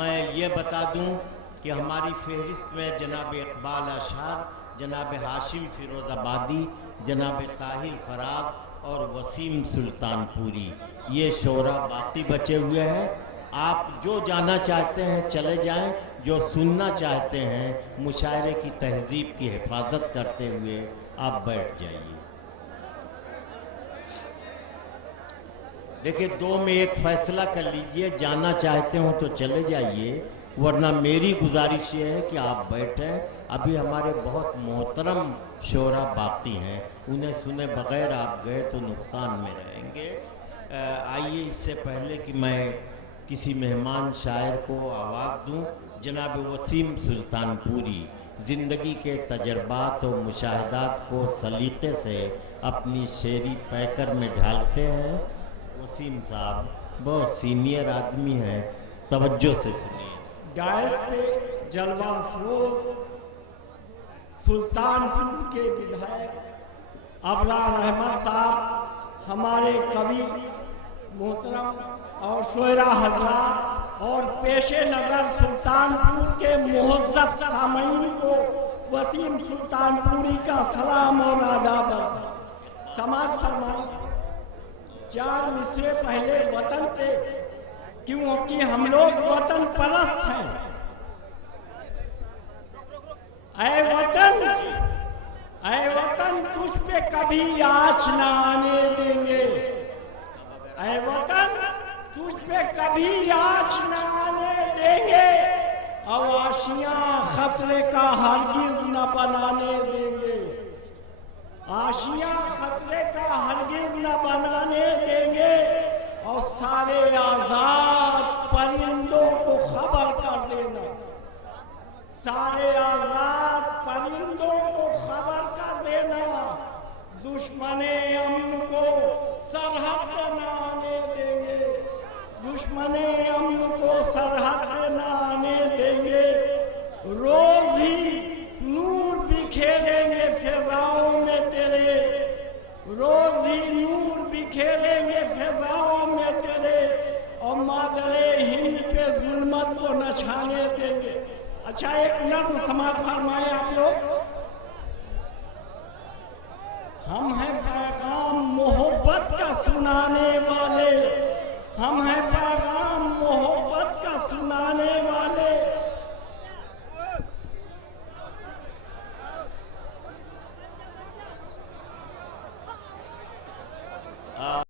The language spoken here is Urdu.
میں یہ بتا دوں کہ ہماری فہرست میں جناب اقبال اشعر، جناب ہاشم فیروز آبادی، جناب طاہر فراز اور وسیم سلطان پوری، یہ شعراء باقی بچے ہوئے ہیں۔ آپ جو جانا چاہتے ہیں چلے جائیں، جو سننا چاہتے ہیں مشاعرے کی تہذیب کی حفاظت کرتے ہوئے آپ بیٹھ جائیے۔ دیکھیں، دو میں ایک فیصلہ کر لیجئے، جانا چاہتے ہوں تو چلے جائیے، ورنہ میری گزارش یہ ہے کہ آپ بیٹھیں۔ ابھی ہمارے بہت محترم شعراء باقی ہیں، انہیں سنے بغیر آپ گئے تو نقصان میں رہیں گے۔ آئیے، اس سے پہلے کہ میں کسی مہمان شاعر کو آواز دوں، جناب وسیم سلطان پوری زندگی کے تجربات و مشاہدات کو سلیقے سے اپنی شعری پیکر میں ڈھالتے ہیں۔ وسیم صاحب بہت سینئر آدمی ہیں، توجہ سے سنیے۔ ڈائس پہ جلوہ افروز سلطان پور کے ودھائک ابرار احمد صاحب، ہمارے کبھی محترم اور شعراء حضرات، اور پیش نظر سلطان پور کے مہذب سامعین کو وسیم سلطان پوری کا سلام اور آداب۔ سماعت فرمائیں۔ چار مصرے پہلے وطن پہ، کیونکہ ہم لوگ وطن پرست ہیں۔ اے وطن، اے وطن تجھ پہ کبھی آنچ نہ آنے دیں گے، اے وطن تجھ پہ کبھی آنچ نہ آنے دیں گے، آشیاں خطرے کا ہرگز نہ بنانے دیں گے، آشیاں خطرے کا ہرگز نہ بنانے دیں گے، اور سارے آزاد پرندوں کو خبر کر دینا، سارے آزاد پرندوں کو خبر کر دینا، دشمن امن کو سرحد نہ آنے دیں گے، دشمن امن کو سرحد نہ آنے دیں گے، روز ہی نور بکھیریں گے فضاؤں میں تیرے، روز ہی نور بکھیریں گے فضاؤں میں تیرے، اور مادر ہند پہ ظلمت کو نہ چھانے دیں گے۔ اچھا، ایک نظم سماعت فرمائیں آپ لوگ۔ ہم ہیں پیغام محبت کا سنانے